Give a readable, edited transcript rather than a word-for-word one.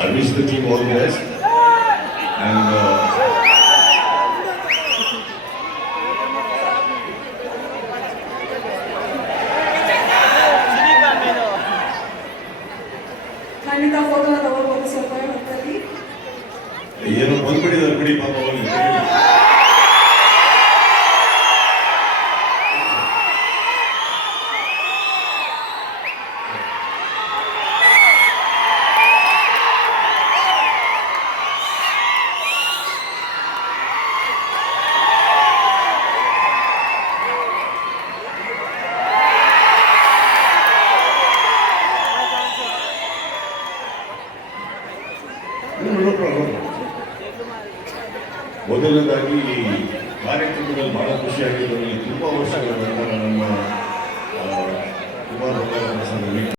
I wish the team all the best. And ಖಂಡಿತ ಫೋಟೋನ ತಗೊಳ್ಬೋದು ಸ್ವಲ್ಪ ಹೊತ್ತಲ್ಲಿ. ಏನೋ ಬಂದ್ಬಿಟ್ಟಿದ್ದಾರೆ ಬಿಡಿ ಪಾಪ ಅವ್ರಿಗೆ. ಮೊದಲನೇದಾಗಿ ಕಾರ್ಯಕ್ರಮದಲ್ಲಿ ಬಹಳ ಖುಷಿಯಾಗಿರೋದ್ರಲ್ಲಿ ತುಂಬ ವರ್ಷಗಳ ನಂತರ ನಮ್ಮ ಕುಮಾರ್